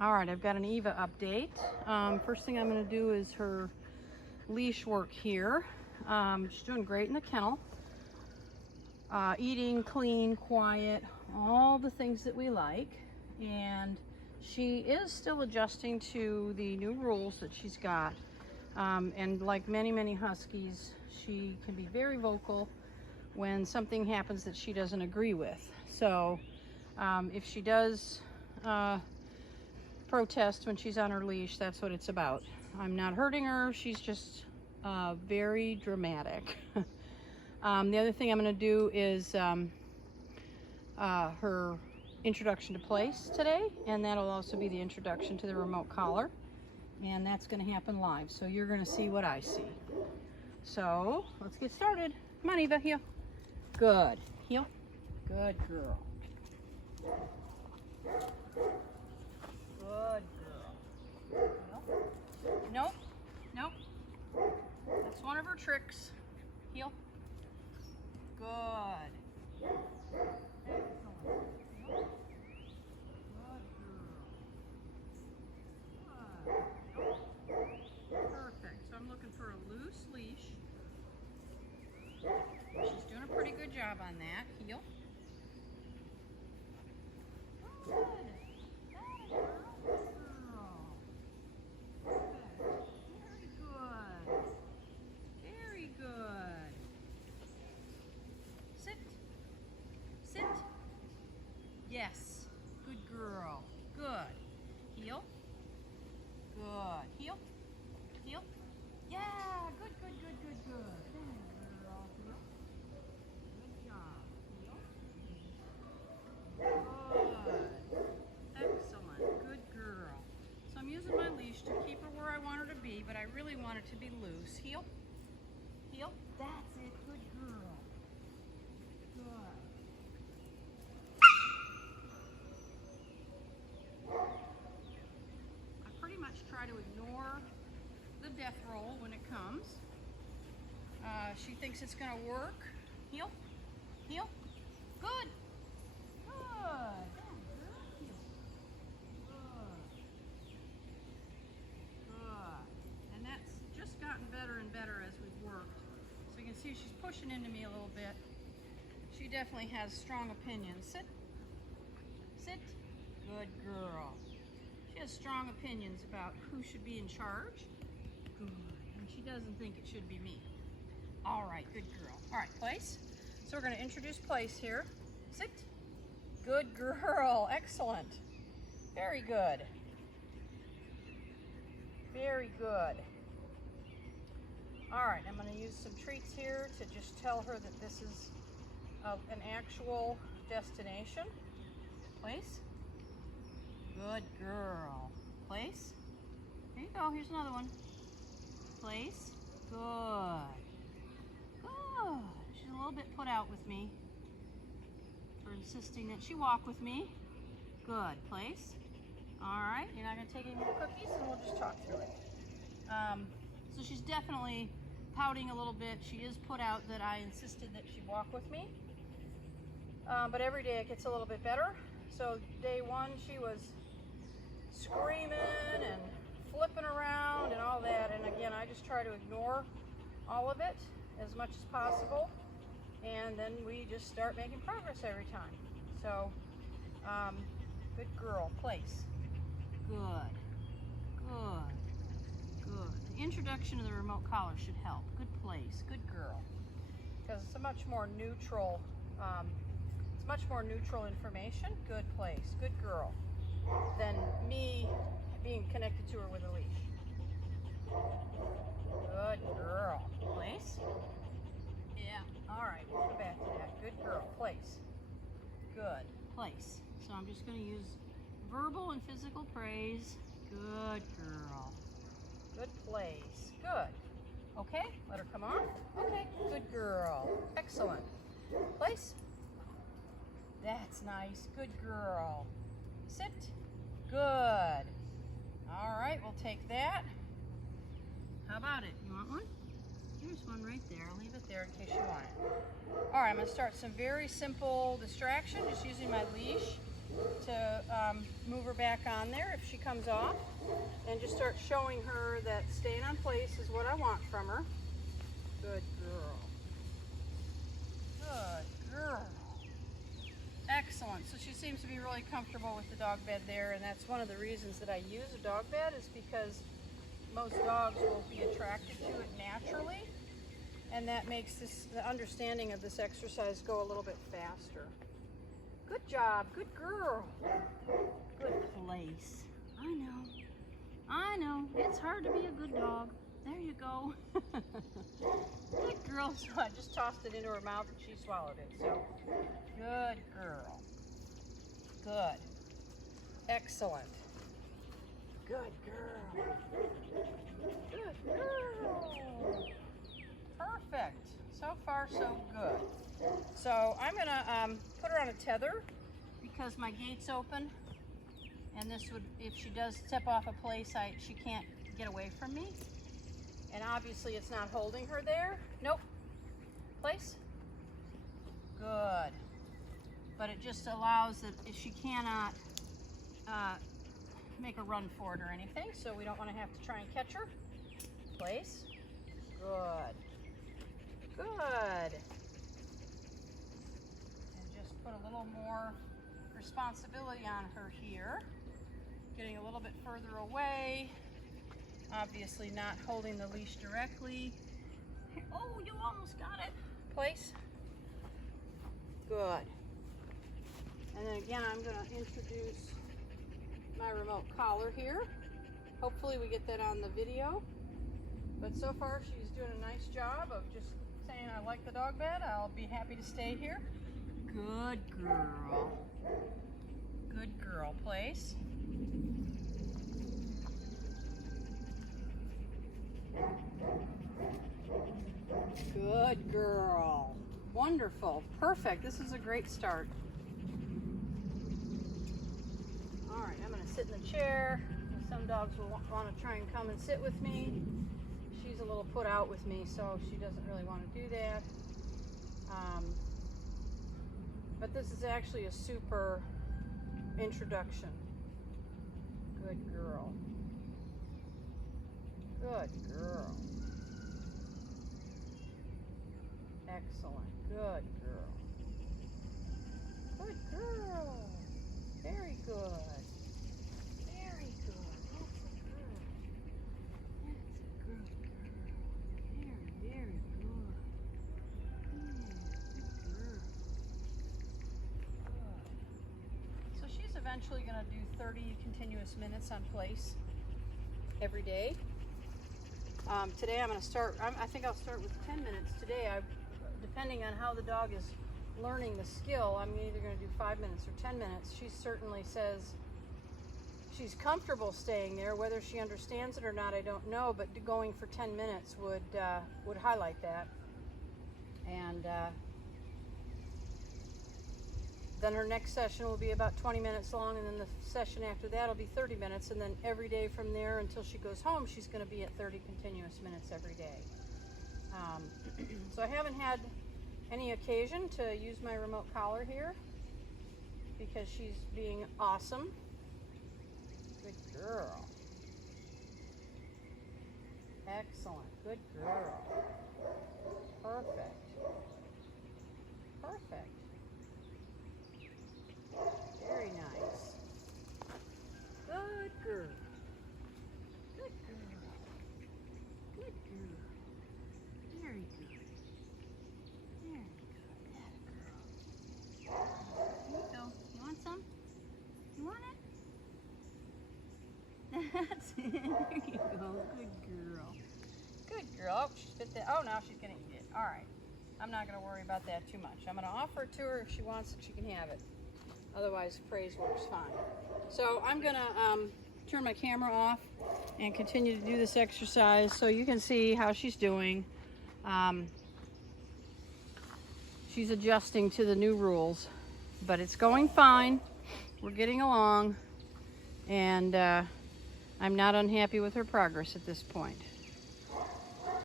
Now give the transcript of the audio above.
All right, I've got an Eva update. First thing I'm going to do is her leash work here. She's doing great in the kennel. Eating, clean, quiet, all the things that we like. And she is still adjusting to the new rules that she's got. And like many Huskies, she can be very vocal when something happens that she doesn't agree with. So if she does protest when she's on her leash, that's what it's about. I'm not hurting her, she's just very dramatic. The other thing I'm going to do is her introduction to place today, and that'll also be the introduction to the remote collar, and that's going to happen live, so you're going to see what I see. So let's get started. Come on, Eva, heel. Good. Heel. Good girl. Good girl. Nope. Nope. That's one of her tricks. Heel. Good. Excellent. Heel. Good girl. Good. Perfect. So I'm looking for a loose leash. She's doing a pretty good job on that. Heel. Good. Very good. Sit. Sit. Yes. Good girl. Good. Heel. Good. Heel. Heel. Yeah. Good. Good girl. Heel. Good job. Heel. Good. Excellent. Good girl. So I'm using my leash to keep her where I want her to be, but I really want it to be loose. Heel. Heel. That's it. Good girl. Good. I pretty much try to ignore the death roll when it comes. She thinks it's going to work. Heel. Heel. Good. Good. And that's just gotten better and better as we've worked. So you can see she's pushing into me a little bit. She definitely has strong opinions. Sit. Sit. Good girl. She has strong opinions about who should be in charge. Good. And she doesn't think it should be me. All right, good girl. All right, place. So we're going to introduce place here. Sit. Good girl. Excellent. Very good. Very good. All right, I'm going to use some treats here to just tell her that this is an actual destination. Place. Good girl. Place. Here you go. Here's another one. Place. Good. Good. She's a little bit put out with me for insisting that she walk with me. Good. Place. All right, you're not going to take any more cookies, and we'll just talk through it. So she's definitely pouting a little bit. She is put out that I insisted that she walk with me. But every day it gets a little bit better. So day one, she was screaming and flipping around and all that. And again, I just try to ignore all of it as much as possible. And then we just start making progress every time. So, good girl, place. Good, good, good. The introduction of the remote collar should help. Good place, good girl. Because it's a much more neutral, information. Good place, good girl, than me being connected to her with a leash. Good girl. Place. Yeah. All right. We'll go back to that. Good girl. Place. Good. Place. So I'm just going to use verbal and physical praise. Good girl. Good place. Good. Okay. Let her come off. Okay. Good girl. Excellent. Place. That's nice. Good girl. Sit. Good. All right. We'll take that. How about it? You want one? There's one right there. I'll leave it there in case you want it. All right, I'm going to start some very simple distraction, just using my leash to move her back on there if she comes off, and just start showing her that staying on place is what I want from her. Good girl. Good girl. Excellent. So she seems to be really comfortable with the dog bed there, and that's one of the reasons that I use a dog bed, is because most dogs will be attracted to it naturally, and that makes the understanding of this exercise go a little bit faster. Good job. Good girl. Good place. I know. It's hard to be a good dog. There you go. Good girl. So I just tossed it into her mouth and she swallowed it. So, good girl. Good. Excellent. Good girl. Good girl. Perfect. So far, so good. So I'm gonna put her on a tether because my gate's open, and this would, if she does step off a place, she can't get away from me. And obviously it's not holding her there. Nope. Place. Good. But it just allows that if she cannot make a run for it or anything, so we don't want to have to try and catch her. Place. Good. Good. And just put a little more responsibility on her here. Getting a little bit further away. Obviously not holding the leash directly. Oh, you almost got it. Place. Good. And then again, I'm going to introduce my remote collar here. Hopefully we get that on the video. But so far she's doing a nice job of just saying, I like the dog bed, I'll be happy to stay here. Good girl. Good girl. Place. Good girl. Wonderful. Perfect. This is a great start. All right, I'm going to sit in the chair. Some dogs will want to try and come and sit with me. She's a little put out with me, so she doesn't really want to do that. But this is actually a super introduction. Good girl. Good girl. Excellent. Good girl. Good girl. Very good. Very good. That's a good girl. Very, very good. Good girl. Good. So she's eventually going to do 30 continuous minutes on place every day. Today I'm going to start, I think I'll start with 10 minutes today. Depending on how the dog is learning the skill, I'm either going to do 5 minutes or 10 minutes. She certainly says she's comfortable staying there. Whether she understands it or not, I don't know, but going for 10 minutes would highlight that. And then her next session will be about 20 minutes long, and then the session after that will be 30 minutes, and then every day from there until she goes home, she's going to be at 30 continuous minutes every day. So I haven't had any occasion to use my remote collar here because she's being awesome. Good girl. Excellent. Good girl. Perfect. Perfect. Very nice. Good girl. Good girl. Good girl. Very good. Very good. That girl. Here you go. You want some? You want it? That's it. There you go. Good girl. Good girl. Oh, she spit that. Oh, now she's going to eat it. All right. I'm not going to worry about that too much. I'm going to offer it to her. If she wants it, she can have it. Otherwise, praise works fine. So I'm going to turn my camera off and continue to do this exercise so you can see how she's doing. She's adjusting to the new rules, but it's going fine. We're getting along, and I'm not unhappy with her progress at this point.